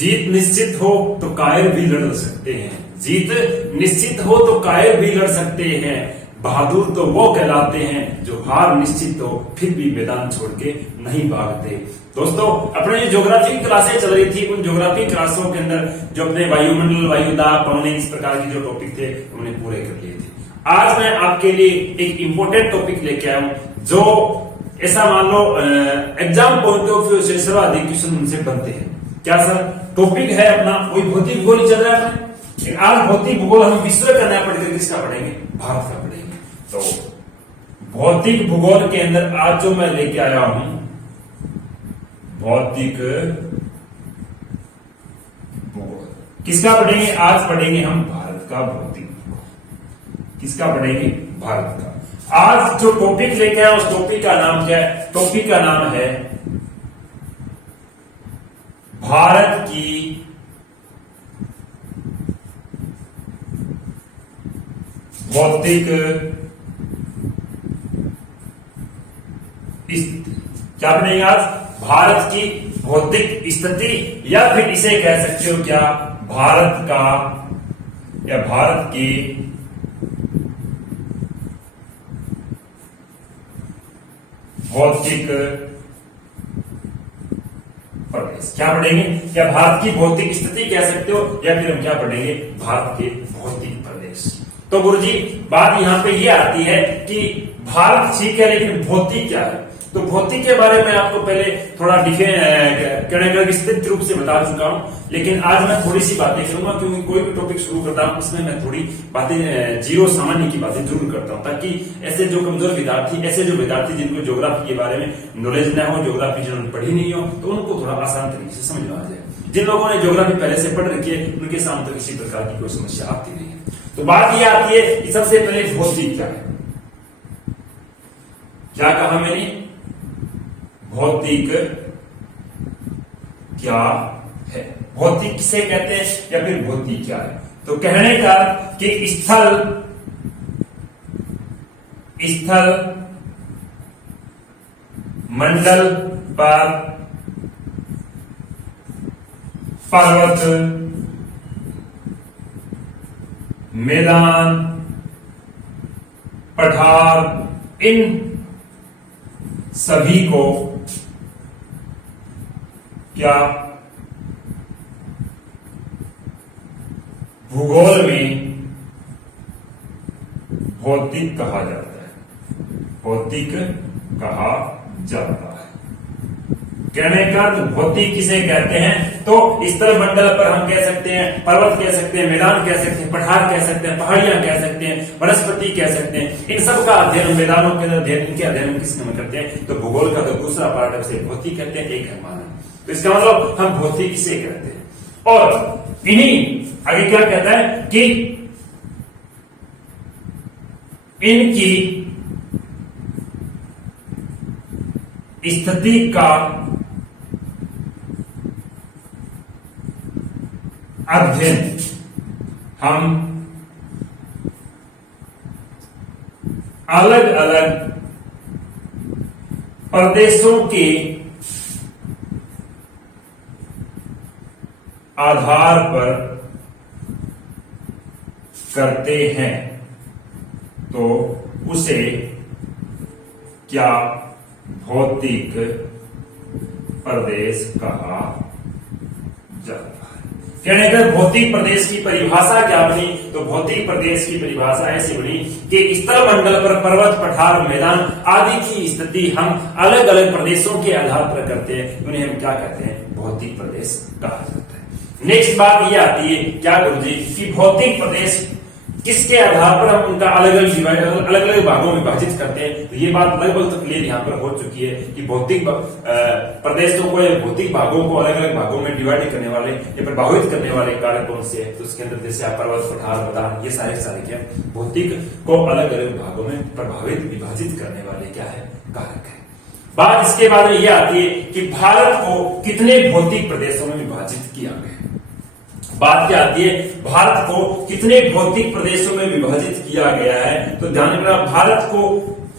जीत निश्चित हो तो कायर भी लड़ सकते हैं, जीत निश्चित हो तो कायर भी लड़ सकते हैं, बहादुर तो वो कहलाते हैं जो हार निश्चित हो फिर भी मैदान छोड़ के नहीं भागते। दोस्तों, अपने जो ज्योग्राफी की क्लासें चल रही थी उन ज्योग्राफी क्लासों के अंदर जो अपने वायुमंडल, वायुदाब, पवनें, इस प्रकार के जो टॉपिक थे उन्हें पूरे कर लिए थे। आज मैं आपके लिए एक इंपॉर्टेंट टॉपिक लेके आया हूं जो ऐसा मान लो एग्जाम पॉइंट ऑफ व्यू से सर्वाधिक क्वेश्चन उनसे बनते हैं। क्या सर? टॉपिक है अपना वही भौतिक भूगोल चल रहा है अपने। आज भौतिक भूगोल हम विश्व का नया पढ़कर किसका पढ़ेंगे? भारत का पढ़ेंगे। तो भौतिक भूगोल के अंदर आज जो मैं लेके आया हूं भौतिक भूगोल किसका पढ़ेंगे? आज पढ़ेंगे हम भारत का भौतिक भूगोल। किसका पढ़ेंगे? भारत का। आज जो टॉपिक लेके आया उस टॉपिक का नाम क्या है? टॉपिक का नाम है भारत की भौतिक क्या पढ़ेंगे आज? भारत की भौतिक स्थिति, या फिर इसे कह सकते हो क्या, भारत का या भारत की भौतिक प्रदेश। क्या पढ़ेंगे? या भारत की भौतिक स्थिति कह सकते हो, या फिर हम क्या पढ़ेंगे? भारत के भौतिक प्रदेश। तो गुरुजी, बात यहां पे ये आती है कि भारत ठीक है लेकिन भौतिक क्या है? तो भौतिक के बारे में आपको पहले थोड़ा विस्तृत रूप से बता चुका हूं, लेकिन आज मैं थोड़ी सी बातें करूंगा क्योंकि कोई भी टॉपिक शुरू करता हूं उसमें मैं थोड़ी बातें जीरो सामान्य की बातें जरूर करता हूं, ताकि ऐसे जो कमजोर विद्यार्थी, ऐसे जो विद्यार्थी जिनको ज्योग्राफी के बारे में नॉलेज न हो, ज्योग्राफी जिन्होंने पढ़ी नहीं हो, तो उनको थोड़ा आसान तरीके से समझ में आ जाए। जिन लोगों ने ज्योग्राफी पहले से पढ़ रखी है उनके सामने तो किसी प्रकार की कोई समस्या आती नहीं है। तो बात यह आती है कि सबसे पहले भौतिक क्या है? क्या कहा मैंने? भौतिक क्या है? भौतिक किसे कहते हैं या फिर भौतिक क्या है? तो कहने का कि स्थल मंडल पर पर्वत, मैदान, पठार, इन सभी को क्या भूगोल में भौतिक कहा जाता है। भौतिक कहा जाता है। कहने का तो भौतिक किसे कहते हैं? तो स्थल मंडल पर हम कह सकते हैं, पर्वत कह सकते हैं, मैदान कह सकते हैं, पठार कह सकते हैं, पहाड़ियां कह सकते हैं, वनस्पति कह सकते हैं। इन सब का अध्ययन, मैदानों के अध्ययन, इनके अध्ययन किसके में करते हैं? तो भूगोल का तो दूसरा पार्ट है उसे भौतिक कहते हैं, एक है मानव। तो इसका मतलब हम भौतिक किसे कहते हैं। और इन्हीं आगे क्या कहता है कि इनकी स्थिति का अध्ययन हम अलग अलग प्रदेशों के आधार पर करते हैं, तो उसे क्या भौतिक प्रदेश कहा जाता है। कहने का भौतिक प्रदेश की परिभाषा क्या बनी? तो भौतिक प्रदेश की परिभाषा ऐसी बनी कि स्थल मंडल पर पर्वत, पठार, मैदान आदि की स्थिति हम अलग अलग प्रदेशों के आधार पर करते हैं, उन्हें हम क्या कहते हैं? भौतिक प्रदेश कहा जाता है। नेक्स्ट बात यह आती है क्या गुरुजी कि भौतिक प्रदेश किसके आधार पर हम उनका अलग अलग भागों में विभाजित करते हैं। तो ये बात लगभग तो क्लियर यहाँ पर हो चुकी है कि भौतिक प्रदेशों को या भौतिक भागों को अलग अलग भागों में डिवाइड करने वाले या प्रभावित करने वाले कारक कौन से हैं? तो उसके अंदर जैसे पर्वत, पठार, मैदान, ये सारे क्या भौतिक को अलग अलग भागों में प्रभावित, विभाजित करने वाले क्या है? कारक है। बात इसके बाद में यह आती है कि भारत को कितने भौतिक प्रदेशों में विभाजित किया गया? बात क्या आती है? भारत को कितने भौतिक प्रदेशों में विभाजित किया गया है? तो ध्यान रखना, भारत को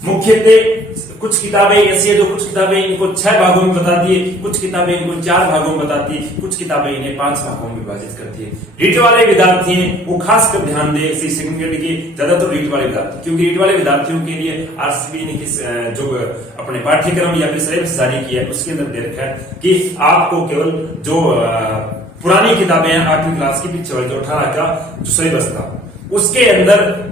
मुख्यतः कुछ किताबें ऐसी है जो कुछ किताबें इनको 6 भागों में बताती है, कुछ किताबें इनको 4 भागों में बताती है, कुछ किताबें इन्हें 5 भागों में विभाजित करती है। रीट वाले विद्यार्थी हैं वो खासकर ध्यान दे सेकंड ग्रेड के ज्यादातर रीट वाले विद्यार्थी, क्योंकि रीट वाले विद्यार्थियों के लिए आरसीबी ने जो अपने पाठ्यक्रम या फिर सिलेबस जारी किया है उसके अंदर दे रखा है कि आपको केवल जो पुरानी किताबें हैं 8वीं क्लास की पीछे वाली जो 18 का जो सिलेबस था उसके अंदर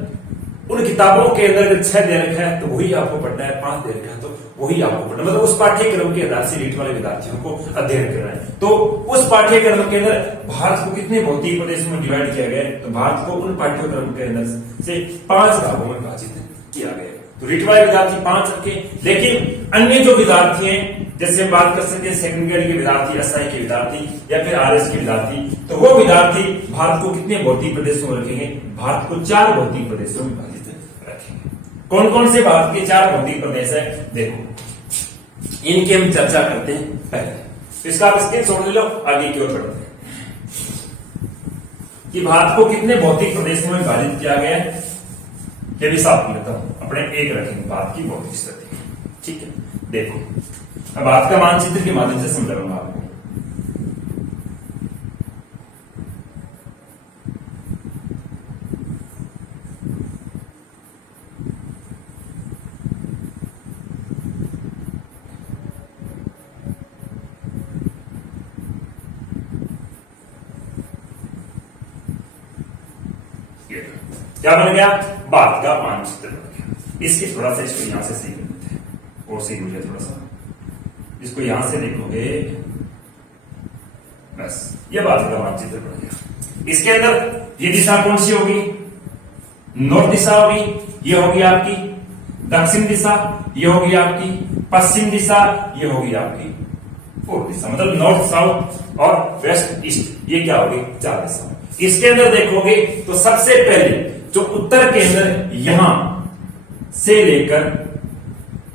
उन किताबों के अंदर अगर 6 दे रखा है तो वही आपको पढ़ना है, 5 दे रखा है तो वही आपको पढ़ना, मतलब उस पाठ्यक्रम के आधार से रीट वाले विद्यार्थियों को अध्ययन करना है। तो उस पाठ्यक्रम के अंदर भारत को कितने भौतिक प्रदेशों में डिवाइड किया गया है, तो भारत को उन पाठ्यक्रम के अंदर से 5 भागों में विभाजित किया गया है। तो रीट वाले विद्यार्थी 5 रखे, लेकिन अन्य जो विद्यार्थी हैं जैसे हम बात कर सकते हैं सेकंड ग्रेड के विद्यार्थी, एसआई के विद्यार्थी या फिर आरएस के विद्यार्थी, तो वो विद्यार्थी भारत को कितने भौतिक प्रदेशों में रखेंगे, भारत को 4 भौतिक प्रदेशों में विभाजित रखेंगे। कौन कौन से भारत के 4 भौतिक प्रदेश है, देखो इनकी हम चर्चा करते हैं पहले, तो इसका आप स्क्रीन छोड़ लो, आगे की ओर बढ़ते हैं कि भारत को कितने भौतिक प्रदेशों में विभाजित किया गया है, ये भी साफ लेता हूं, अपने एक रखेंगे भारत की भौतिक स्थिति, ठीक है। देखो अब भारत का मानचित्र के माध्यम से समझाऊंगा आपको। क्या बन गया, भारत का मानचित्र बन गया। इसकी थोड़ा सा इसको यहां से सीख लेते हैं और सीख लीजिए थोड़ा सा, इसको यहां से देखोगे बस ये भारत का मानचित्र बन गया। इसके अंदर ये दिशा कौन सी होगी, नॉर्थ दिशा होगी, ये होगी आपकी दक्षिण दिशा, ये होगी आपकी पश्चिम दिशा, ये होगी आपकी पूर्व दिशा, मतलब नॉर्थ साउथ और वेस्ट ईस्ट, ये क्या होगी 4 दिशा। इसके अंदर देखोगे तो सबसे पहले जो उत्तर के अंदर यहां से लेकर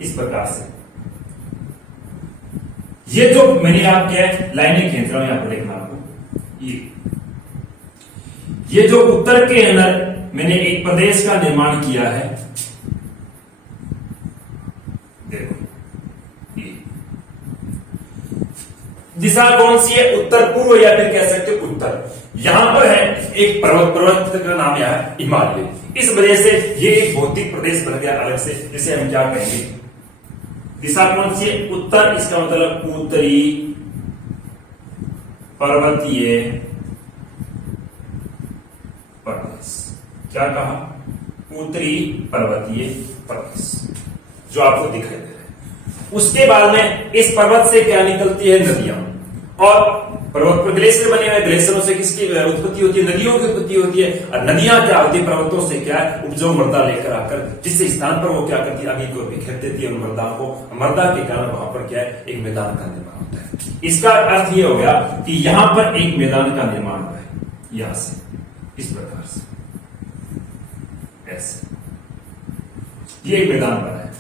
इस प्रकार से, ये जो मैंने आपके लाइनें खींच रहा हूं यहां पर देखना आपको, ये जो उत्तर के अंदर मैंने एक प्रदेश का निर्माण किया है, देखो ये दिशा कौन सी है, उत्तर पूर्व या फिर कह सकते हो उत्तर। यहां पर है एक पर्वत का नाम यहां है हिमालय, इस वजह से ये एक भौतिक प्रदेश बन गया अलग से, जिसे हम क्या कहेंगे, दिशा कौन सी है उत्तर, इसका मतलब उत्तरी पर्वतीय प्रदेश। क्या कहा, उत्तरी पर्वतीय प्रदेश जो आपको दिखाई दे रहा है। उसके बाद में इस पर्वत से क्या निकलती है, नदियां, और पर्वत पर ग्लेशियर बने हुए, ग्लेशियरों से किसकी उत्पत्ति होती है, नदियों की उत्पत्ति होती है। और नदियां क्या होती है, पर्वतों से क्या है उपजाऊ मृदा लेकर आकर जिस स्थान पर वो क्या करती है, आगे को बिखेर देती है उन मृदा को, मृदा के कारण वहां पर क्या है एक मैदान का निर्माण होता है। इसका अर्थ ये हो गया कि यहां पर एक मैदान का निर्माण हुआ है, यहां से इस प्रकार से ऐसे ये एक मैदान बना है।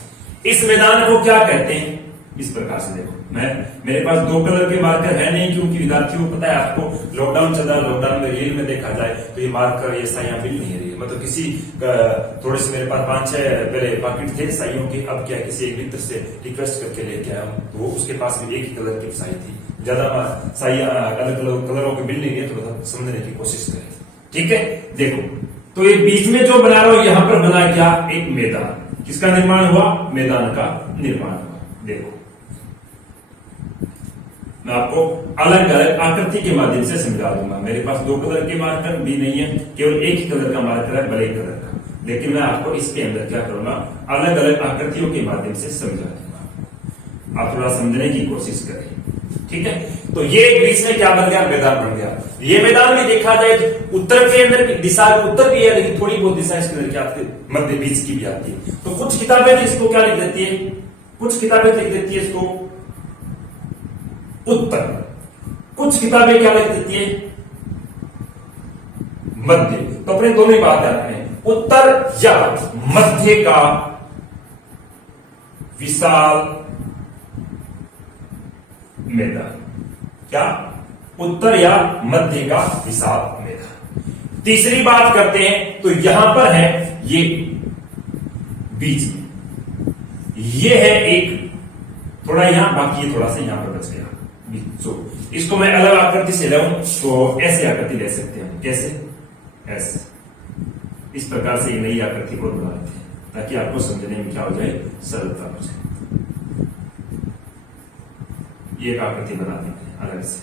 इस मैदान को क्या कहते हैं, इस प्रकार से देखो, मेरे पास 2 कलर के मार्कर है नहीं, क्योंकि विद्यार्थियों को पता है आपको लॉकडाउन चल रहा है, लॉकडाउन में रील में देखा जाए तो ये मार्कर ये साइयां मिल नहीं रही है, मतलब किसी थोड़े से मेरे पास 5-6 पहले पैकेट थे साइयों के, अब क्या किसी एक मित्र से रिक्वेस्ट करके लेके आया हूं, तो वो उसके पास भी एक ही कलर की साई थी, ज्यादा साइयां अलग अलग कलरों के मिल नहीं रही, थोड़ा समझने की कोशिश करें, ठीक है। देखो तो ये बीच में जो बना रहा हूं, यहां पर बना क्या, एक मैदान, किसका निर्माण हुआ, मैदान का निर्माण हुआ। देखो मैं आपको अलग अलग आकृति के माध्यम से समझा दूंगा। मेरे पास 2 कलर के मार्कर भी नहीं है, केवल एक ही कलर का मार्कर है, ब्लैक कलर का, लेकिन मैं आपको इसके अंदर क्या करूंगा, अलग अलग आकृतियों के माध्यम से समझा दूंगा, आप थोड़ा समझने की कोशिश करें, ठीक है। तो ये बीच में क्या बन गया, मैदान बन गया। ये मैदान भी देखा जाए तो उत्तर के अंदर दिशा उत्तर भी है, लेकिन थोड़ी बहुत दिशा इसके अंदर क्या आती है, मध्य बीच की भी आती है। तो कुछ किताबें इसको क्या लिख देती है, कुछ किताबें लिख देती है इसको उत्तर, कुछ किताबें क्या लिख देती है मध्य। तो अपने दोनों ही बात आते हैं, उत्तर या मध्य का विशाल मैदान, क्या उत्तर या मध्य का विशाल मैदान। तीसरी बात करते हैं तो यहां पर है ये बीच में, ये है एक थोड़ा यहां, बाकी ये थोड़ा सा यहां पर बच गया। इसको मैं अलग आकृति से लाऊं तो ऐसी आकृति ले सकते हैं। कैसे? ऐसे, इस प्रकार से नई आकृति को बना लेते हैं ताकि आपको समझने में क्या हो जाए, सरलता हो जाए। ये एक आकृति बना देते हैं अलग से,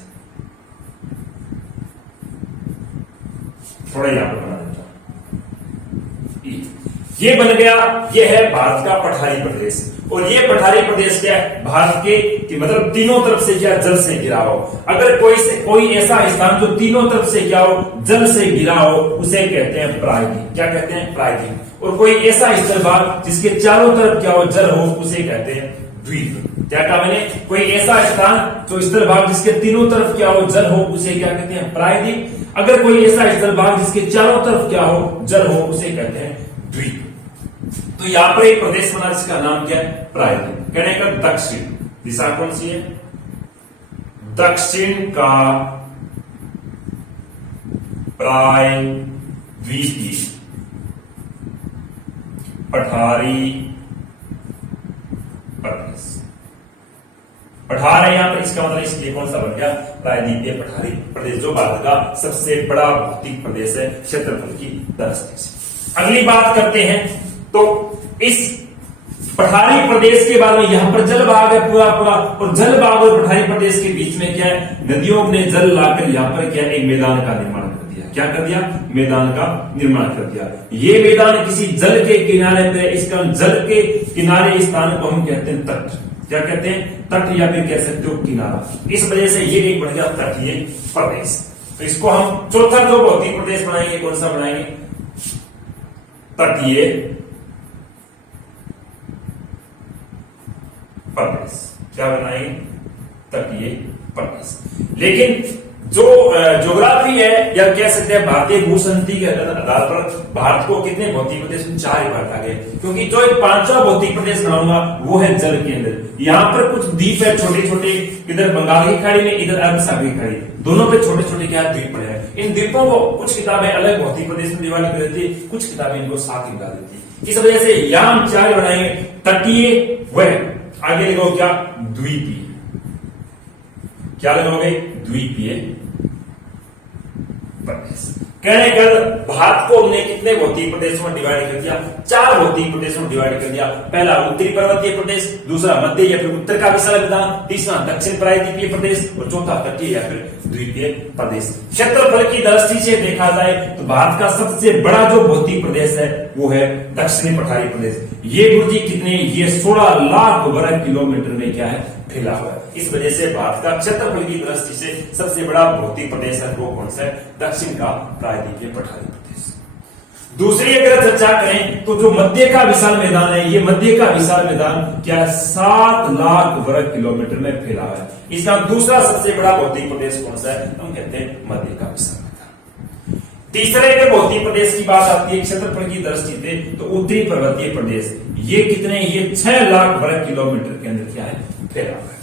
थोड़ा यहां पर बना देता हूं। ये बन गया, ये है भारत का पठारी प्रदेश। और ये पठारी प्रदेश क्या है? भारत के कि मतलब तीनों तरफ से क्या, जल से घिरा हो। अगर कोई ऐसा स्थान जो तीनों तरफ से क्या हो, जल से घिरा हो, उसे कहते हैं प्रायद्वीप। क्या कहते हैं? प्रायद्वीप। और कोई ऐसा स्थल भाग जिसके चारों तरफ क्या हो, जल हो, उसे कहते हैं द्वीप। क्या कहा मैंने? कोई ऐसा स्थान जो स्थल भाग जिसके तीनों तरफ क्या हो, जल हो, उसे क्या कहते हैं? प्रायद्वीप। अगर कोई ऐसा स्थल भाग जिसके चारों तरफ क्या हो, जल हो, उसे कहते हैं द्वीप। तो यहां पर एक प्रदेश बना जिसका नाम क्या है? प्रायद्वीप। कहने का दक्षिण दिशा कौन सी है? दक्षिण का प्रायद्वीपीय पठारी प्रदेश। पठार है यहां पर, इसका मतलब इसलिए कौन सा बन गया? प्रायद्वीपीय पठारी प्रदेश, जो भारत का सबसे बड़ा भौतिक प्रदेश है क्षेत्रफल की दृष्टि से। अगली बात करते हैं तो इस पठारी प्रदेश के बाद में यहां पर जल भाग है पूरा पूरा, और जल भाग और पठारी प्रदेश के बीच में क्या है? नदियों ने जल लाकर यहां पर क्या, एक मैदान का निर्माण कर दिया। क्या कर दिया? मैदान का निर्माण कर दिया। ये मैदान किसी जल के किनारे पे, इसका जल के किनारे स्थान को हम कहते हैं तट। क्या कहते हैं? तट, या फिर कह सकते हो किनारा। इस वजह से ये एक बन गया तटीय प्रदेश। तो इसको हम चौथा जो भौतिक प्रदेश बनाएंगे, कौन सा बनाएंगे? तटीय प्रदेश। क्या बनाएंगे? तटीय प्रदेश। लेकिन जो ज्योग्राफी है, या कह सकते हैं भारतीय भूसंधि के आधार पर भारत को कितने भौतिक प्रदेश में 4 बांटा गया, क्योंकि जो एक 5वां भौतिक प्रदेश बनाऊंगा वो है जल केंद्र। यहाँ पर कुछ द्वीप है छोटे छोटे, इधर बंगाल की खाड़ी में, इधर अरब सागर की खाड़ी, दोनों पे छोटे छोटे क्या द्वीप पड़े हैं। इन द्वीपों को कुछ किताबें अलग भौतिक प्रदेश में डिवाइड कर देती है, कुछ किताबें इनको साथ ही डाल देती है। इस वजह से यहाँ हम 4 बनाएंगे, तटीय, वह आगे लिखो क्या? द्वीपीय। क्या लिखोगे? द्वीपीय प्रदेश। कहने कर भारत को हमने कितने भौतिक प्रदेशों में डिवाइड कर दिया? 4 भौतिक प्रदेशों में डिवाइड कर दिया। पहला उत्तरी पर्वतीय प्रदेश, दूसरा मध्य या फिर उत्तर का विशाल मैदान, तीसरा दक्षिण प्रायद्वीपीय प्रदेश, और चौथा तटीय या फिर द्वीपीय प्रदेश। क्षेत्रफल की दृष्टि से देखा जाए तो भारत का सबसे बड़ा जो भौतिक प्रदेश है वो है दक्षिणी पठारी प्रदेश। ये गुरुजी कितने? ये 16 लाख वर्ग किलोमीटर में क्या है? फैला हुआ है। इस वजह से भारत का क्षेत्रफल की दृष्टि से सबसे बड़ा भौतिक प्रदेश है वो कौन सा है? दक्षिण का प्रायद्वीपीय पठारी प्रदेश। दूसरी अगर चर्चा करें तो जो मध्य का विशाल मैदान है, ये मध्य का विशाल मैदान क्या 7 लाख वर्ग किलोमीटर में फैला हुआ है। इसका दूसरा सबसे बड़ा भौतिक प्रदेश कौन सा है? हम कहते हैं मध्य का विशाल मैदान। तीसरे अगर भौतिक प्रदेश की बात आती है क्षेत्रफल की दृष्टि से तो उत्तरी पर्वतीय प्रदेश, ये कितने? ये 6 लाख वर्ग किलोमीटर के अंदर क्या है? फैला हुआ है।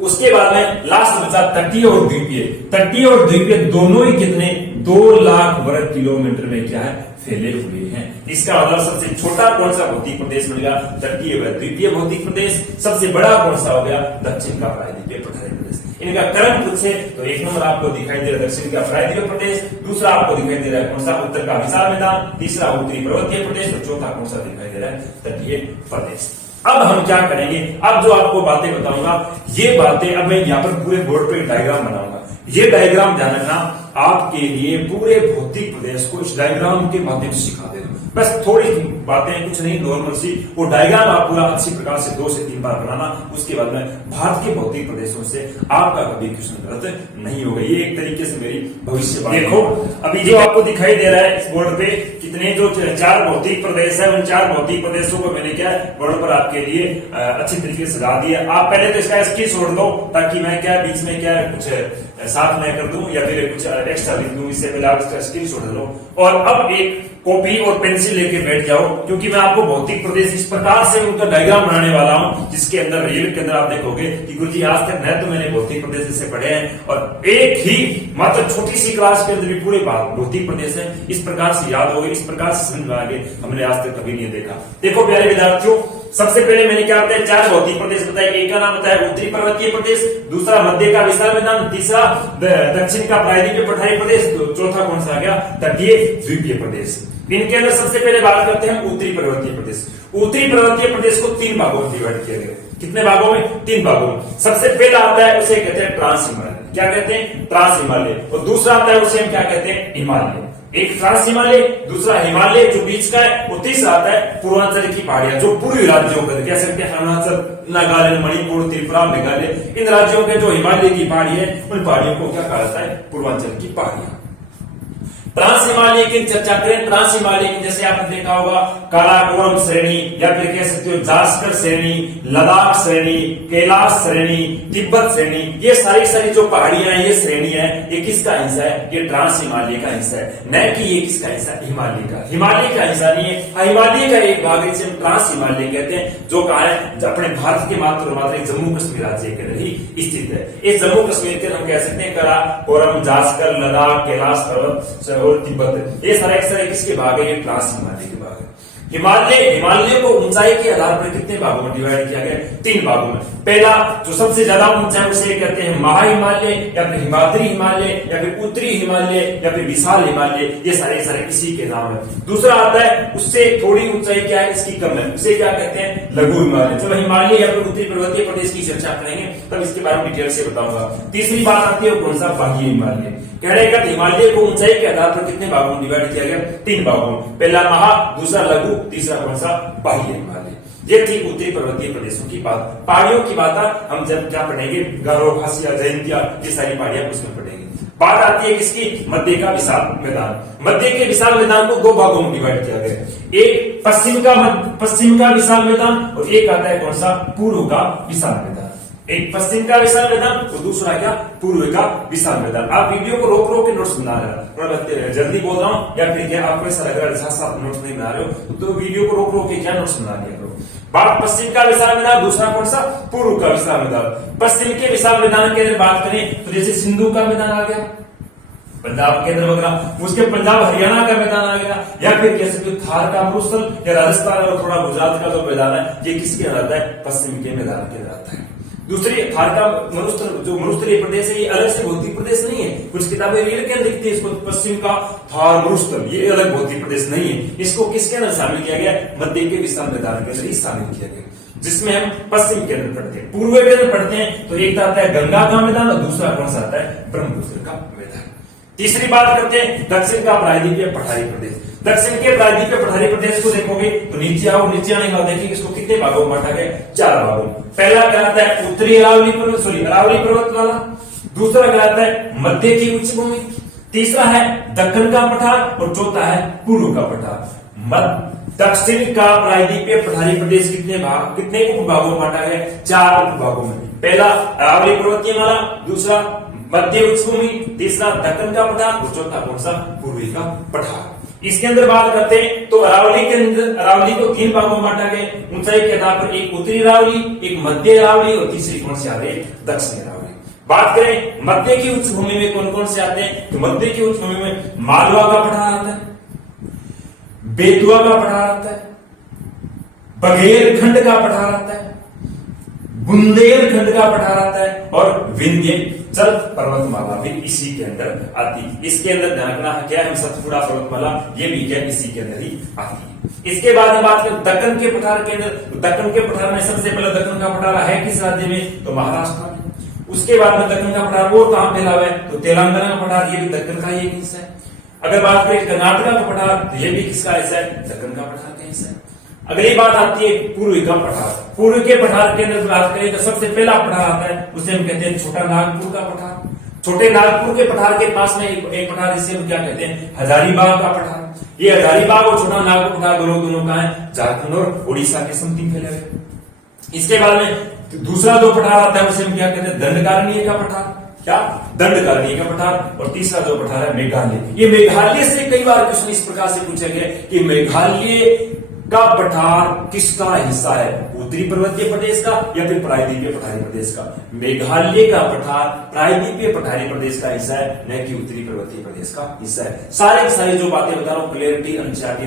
उसके बाद में लास्ट बचा तटीय और द्वीपीय। तटीय और द्वीपीय दोनों ही कितने? 2 लाख वर्ग किलोमीटर में क्या है? फैले हुए हैं। इसका मतलब सबसे छोटा कौन सा भौतिक प्रदेश मिल गया? तटीय व द्वीपीय भौतिक प्रदेश। सबसे बड़ा कौन सा हो गया? दक्षिण का प्रायद्वीपीय पठारी प्रदेश। इनका क्रम पूछे तो एक नंबर आपको दिखाई दे रहा है दक्षिण का प्रायद्वीपीय प्रदेश, दूसरा आपको दिखाई दे रहा है कौन सा? उत्तर का विशाल मैदान, तीसरा उत्तरी पर्वतीय प्रदेश, और चौथा कौन सा दिखाई दे रहा है? तटीय प्रदेश। अब हम क्या करेंगे? अब जो आपको बातें बताऊंगा, ये बातें अब मैं यहाँ पर पूरे बोर्ड पे डायग्राम बनाऊंगा। ये डायग्राम ध्यान रखना, आपके लिए पूरे भौतिक प्रदेश को इस डायग्राम के माध्यम से सिखा दे। बस थोड़ी बातें, कुछ नहीं, नॉर्मल सी। वो डायग्राम आप पूरा अच्छी प्रकार से 2 से 3 बार बनाना। उसके बाद में भारत के भौतिक प्रदेशों से आपका कभी क्वेश्चन गलत नहीं होगा। ये एक तरीके से मेरी भविष्य। देखो अभी जो आपको दिखाई दे रहा है इस बोर्ड पे, कितने जो 4 भौतिक प्रदेश है, उन 4 भौतिक प्रदेशों को मैंने क्या बोर्ड पर आपके लिए अच्छी तरीके से सजा दिया। आप पहले तो इसका स्केच छोड़ दो, ताकि मैं क्या बीच में क्या कुछ साथ में कर दूं या फिर कुछ एक्स्ट्रा लिख दूं। इससे पहले आप इसका स्केच छोड़ दो और अब एक कॉपी और पेंसिल लेके बैठ जाओ, क्योंकि मैं आपको भौतिक प्रदेश इस प्रकार से उनका डायग्राम बनाने वाला हूं, जिसके अंदर रील के अंदर आप देखोगे कि गुरुजी आज तक न तो मैंने भौतिक प्रदेश जैसे पढ़े हैं, और एक ही मात्र छोटी सी क्लास के अंदर भी पूरे भौतिक प्रदेश है इस प्रकार से याद हो गए, इस प्रकार से समझ में आ गए, हमने आज तक कभी नहीं देखा। देखो प्यारे विद्यार्थियों, सबसे पहले मैंने क्या बताया, 4 भौतिक प्रदेश बताए। एक का नाम बताया उत्तरी पर्वतीय प्रदेश, दूसरा मध्य का विशाल मैदान, तीसरा दक्षिण का प्रायद्वीपीय पठारी प्रदेश, तो चौथा कौन सा आ गया, तटीय द्वीपीय प्रदेश। इनके अंदर सबसे पहले बात करते हैं उत्तरी पर्वतीय प्रदेश। उत्तरी पर्वतीय प्रदेश को 3 भागों में डिवाइड किया गया। कितने भागों में, 3 भागों में। सबसे पहला आता है उसे कहते हैं ट्रांस हिमालय, क्या कहते हैं, ट्रांस हिमालय। और दूसरा आता है उसे हम क्या कहते हैं, हिमालय। एक ट्रांस हिमालय, दूसरा हिमालय जो बीच का है, और तीसरा आता है पूर्वांचल की पहाड़ियां जो पूर्वी राज्यों का, कह सकते हैं अरुणाचल, नागालैंड, मणिपुर, त्रिपुरा, मेघालय, इन राज्यों के जो हिमालय की पहाड़ी है, उन पहाड़ियों को क्या कहा जाता है, पूर्वांचल की पहाड़ियां। ट्रांस हिमालय की चर्चा करें, ट्रांस हिमालय की जैसे आपने देखा होगा काराकोरम श्रेणी, या फिर कह सकते हो जास्कर श्रेणी, लद्दाख श्रेणी, कैलाश श्रेणी, तिब्बत श्रेणी, ये सारी जो पहाड़ियां हैं, ये श्रेणी है, ये किसका हिस्सा है, ये ट्रांस हिमालय का हिस्सा है, न कि ये किसका हिस्सा है, हिमालय का। हिमालय का हिस्सा नहीं है, हिमालय का एक भाग है जिसे हम ट्रांस हिमालय कहते हैं, जो कहा है अपने भारत के मात्र जम्मू कश्मीर राज्य के अंदर ही स्थित है। इस जम्मू कश्मीर के हम कह सकते हैं काराकोरम, जास्कर, लद्दाख, कैलाश पर्वत और तिब्बत, ये सारे किसके भाग है, ये ट्रांस हिमालय के भाग है। हिमालय को ऊंचाई के आधार पर कितने भागों में डिवाइड किया गया, 3 भागों में। पहला जो सबसे ज्यादा ऊंचा है उसे कहते हैं महा हिमालय, या फिर हिमाद्री हिमालय, या फिर उत्तरी हिमालय, या फिर विशाल हिमालय, ये सारे इसी के नाम है। दूसरा आता है उससे थोड़ी ऊंचाई क्या है, इसकी कम है, उसे क्या कहते हैं, लघु हिमालय। चलो हिमालय या फिर उत्तरी पर्वतीय प्रदेश की चर्चा करेंगे, तब इसके बारे में डिटेल से बताऊंगा। तीसरी बात आती है कौन सा, बाह्य हिमालय। कहने का हिमालय को ऊंचाई के आधार पर कितने भागों में डिवाइड किया गया, 3 भागों में। पहला महा, दूसरा लघु, तीसरा कौन सा, बाह्य हिमालय। ये थी उत्तरी पर्वतीय प्रदेशों की बात। पहाड़ियों की बात हम जब क्या पढ़ेंगे, गारो, खासिया, जयंतिया, ये सारी पहाड़ियां उसमें पढ़ेंगे। बात आती है किसकी, मध्य का विशाल मैदान। मध्य के विशाल मैदान को 2 भागों में डिवाइड किया गया। एक पश्चिम का विशाल मैदान, और एक आता है कौन सा, पूर्व का विशाल मैदान। एक पश्चिम का विशाल मैदान और दूसरा क्या, पूर्व का विशाल मैदान। आप वीडियो को रोक के नोट्स बना रहे हो, थोड़ा जल्दी बोल रहा हूँ, या फिर क्या आपको ऐसा लग रहा है साथ नोट्स नहीं बना रहे हो, तो वीडियो को रोक के क्या नोट्स बना लिया करो। बात पश्चिम का विशाल मैदान, दूसरा कौन सा, पूर्व का विशाल मैदान। पश्चिम के विशाल मैदान की अगर बात करें तो जैसे सिंधु का मैदान आ गया पंजाब के अंदर वगैरह, उसके पंजाब हरियाणा का मैदान आ गया, या फिर कह सकते थार का मरुस्थल, या राजस्थान और थोड़ा गुजरात का जो मैदान है, ये किसके अंदर आता है, पश्चिम के मैदान के अंदर आता है। दूसरी थार का मरुस्थलीय प्रदेश है, ये अलग से भौतिक प्रदेश नहीं है। कुछ किताबें रील के अंदर लिखती है इसको पश्चिम का थार मरुस्थल, ये अलग भौतिक प्रदेश नहीं है। इसको किसके अंदर शामिल किया गया, मध्य के विशाल मैदान के अंदर ही शामिल किया गया, जिसमें हम पश्चिम के अंदर पढ़ते हैं। पूर्व के अंदर पढ़ते हैं तो एक आता है गंगा का मैदान, और दूसरा कौन सा आता है, ब्रह्मपुत्र का मैदान। तीसरी बात करते हैं दक्षिण का प्रायद्वीपीय पठारी प्रदेश। दक्षिण के प्रायद्वीपीय पठारी प्रदेश को देखोगे तो नीचे आओ, नीचे आने के बाद देखिए इसको कितने भागों में बांटा गया, 4 भागों में। पहला कहलाता है उत्तरी अरावली पर्वत वाला, दूसरा कहलाता है मध्य की उच्च भूमि, तीसरा है दक्कन का पठार, और चौथा है पूर्व का पठार। दक्षिण का प्रायद्वीपीय पठारी प्रदेश कितने उपभागों में बांटा गया, 4 उपभागों में। पहला अरावली पर्वतीय माला, दूसरा मध्य उच्च भूमि, तीसरा दक्कन का पठार, और चौथा कौन सा, पूर्वी का पठार। इसके अंदर बात करते हैं तो अरावली के अंदर अरावली को 3 भागों में बांटा गया ऊंचाई के आधार पर, एक उत्तरी अरावली, एक मध्य अरावली, और तीसरी कौन सी आ रही है, दक्षिणी अरावली। बात करें मध्य की उच्च भूमि में कौन कौन से आते हैं, तो मध्य की उच्च भूमि में मालवा का पठार आता है, बेतुआ का पठार आता है, बघेलखंड का पठार आता है, बुंदेलखंड का पठार आता है, और विंध्याचल पर्वतमाला भी इसी के अंदर आती है। इसके अंदर ध्यान रखना क्या है, सतपुड़ा पर्वतमाला, ये भी क्या इसी के अंदर ही आती है। इसके बाद में बात करें दक्कन के पठार के अंदर, दक्कन के पठार में सबसे पहले दक्कन का पठार है किस राज्य में, तो महाराष्ट्र में। उसके बाद में दक्कन का पठार वो कहां फैला हुआ है, तो तेलंगाना का पठार, ये भी दक्कन का ही एक हिस्सा है। अगर बात करें कर्नाटक का पठार, तो ये भी किसका हिस्सा है, दक्कन का पठार का हिस्सा है। अगली बात आती है पूर्वी का पठार। पूर्व के पठार के अंदर बात करें तो सबसे पहला पठार आता है उसे हम कहते हैं छोटा नागपुर का पठार। छोटे नागपुर के पठार के पास में एक पठार, जिसे हम क्या कहते हैं, हजारीबाग का पठार। ये हजारीबाग और छोटा नागपुर पठार दोनों का है झारखंड और उड़ीसा के समथिंग फैले हुए। इसके बाद में दूसरा जो पठार आता है उसे हम क्या कहते हैं, दंडकारण्य का पठार। क्या, दंडकारण्य का पठार। और तीसरा जो पठार है मेघालय। ये मेघालय से कई बार क्वेश्चन इस प्रकार से पूछे गए कि मेघालय का पठार किसका हिस्सा है, उत्तरी पर्वतीय प्रदेश का या फिर प्रायद्वीपीय पठारी प्रदेश का। मेघालय का पठार प्रायद्वीपीय पठारी प्रदेश का हिस्सा है, न कि उत्तरी पर्वतीय प्रदेश का हिस्सा है। सारे की सारी जो बातें बता रहा हूँ क्लियरिटी एनसीईआरटी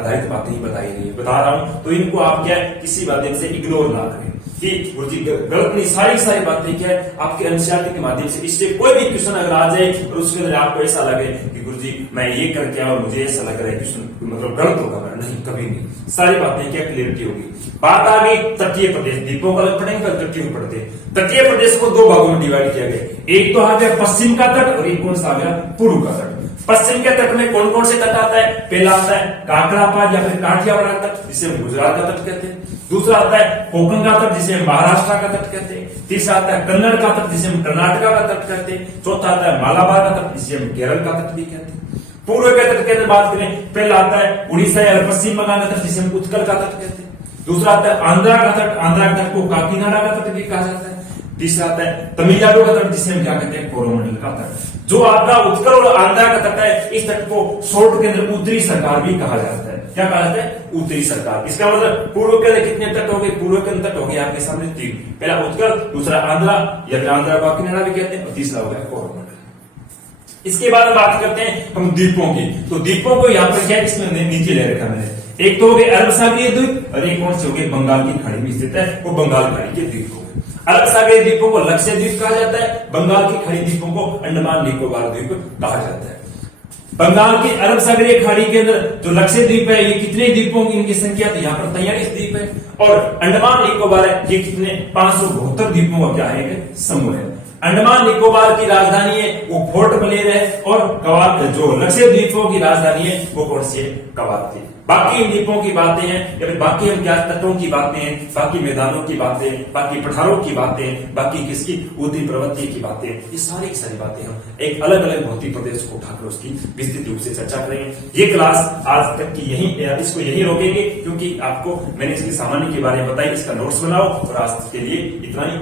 आधारित बातें ही बताई गई बता रहा हूँ, तो इनको आप क्या है किसी माध्यम से इग्नोर ना करें कि गुरुजी गलत नहीं, सारी बातें क्या है आपके एनसीईआरटी के माध्यम से। इससे कोई भी क्वेश्चन अगर आ जाए और उसके अंदर आपको ऐसा लगे कि गुरुजी मैं ये करके आया और मुझे ऐसा लग रहा है क्वेश्चन मतलब गलत होगा, नहीं कभी नहीं, सारी बातें क्या क्लियरिटी होगी। बात आ गई तटीय प्रदेश, द्वीपों का अलग पढ़ेंगे कल तटीय पढ़ते। तटीय प्रदेश को दो भागों में डिवाइड किया गया, एक तो आ गया पश्चिम का तट और एक कौन सा आ गया पूर्व का तट। पश्चिम के तट में कौन कौन से तट आता है, पहला आता है काकरापार या फिर काठियावाड़ तट जिसे हम गुजरात का तट कहते हैं, दूसरा आता है कोकण का तट जिसे हम महाराष्ट्र का तट कहते हैं, तीसरा आता है कन्नड़ का तट जिसे हम कर्नाटका का तट कहते हैं, चौथा आता है मालाबार का तट जिसे हम केरल का तट भी कहते हैं। पूर्व के तट के अंदर बात करें, पहला आता है उड़ीसा या पश्चिम बंगाल का तट जिसे हम उत्कल का तट कहते हैं, दूसरा आता है आंध्रा का तट, आंध्रा के तट को काकीनाडा का तट भी कहा जाता है, तीसरा आता है तमिलनाडु का तट जिसे हम क्या कहते हैं कोरोमंडल का तट। जो आपका उत्कल और आंध्रा का तट है इस तट को शॉर्ट के अंदर उत्तरी सरकार भी कहा जाता है। क्या कहा जाता है, उत्तरी सरकार। इसका मतलब पूर्व के अंदर कितने तट हो गए, पूर्व के अंदर तट हो गए आपके सामने तीन, पहला उत्कल, दूसरा आंध्रा या फिर आंध्रा काकीनाडा भी कहते हैं और तीसरा हो गया कोरोमंडल। इसके बाद बात करते हैं हम द्वीपों की, तो द्वीपों को यहाँ पर क्या इसमें नीचे ले रखा मैंने, एक तो हो गए अरब सागरीय द्वीप और एक कौन से हो गए बंगाल की खाड़ी में स्थित है, वो बंगाल खाड़ी के द्वीप हो गए। अरब सागरीय द्वीपों को लक्षद्वीप कहा जाता है, बंगाल की खाड़ी द्वीपों को अंडमान निकोबार द्वीप कहा जाता है। बंगाल की अरब सागरीय खाड़ी के अंदर जो लक्षद्वीप है ये कितने द्वीपों की इनकी संख्या, तो यहाँ पर 43 द्वीप है और अंडमान निकोबार है ये कितने 572 द्वीपों का क्या है समूह है। अंडमान निकोबार की राजधानी है वो पोर्ट ब्लेयर है और कवात जो लक्षद्वीपों की राजधानी है वो कौन सी है, कवात थी। बाकी इन द्वीपों की बातें हैं या फिर बाकी हम क्या तटों की बातें हैं, बाकी मैदानों की बातें, बाकी पठारों की बातें, बाकी किसकी उत्तरी पर्वतीय की बातें, ये सारी की सारी बातें हम एक अलग अलग भौतिक प्रदेश को उठाकर उसकी विस्तृत रूप से चर्चा करेंगे। ये क्लास आज तक की इसको यही रोकेंगे क्योंकि आपको मैंने इसकी सामान्य के बारे में बताई, इसका नोट्स बनाओ और आज के लिए इतना ही।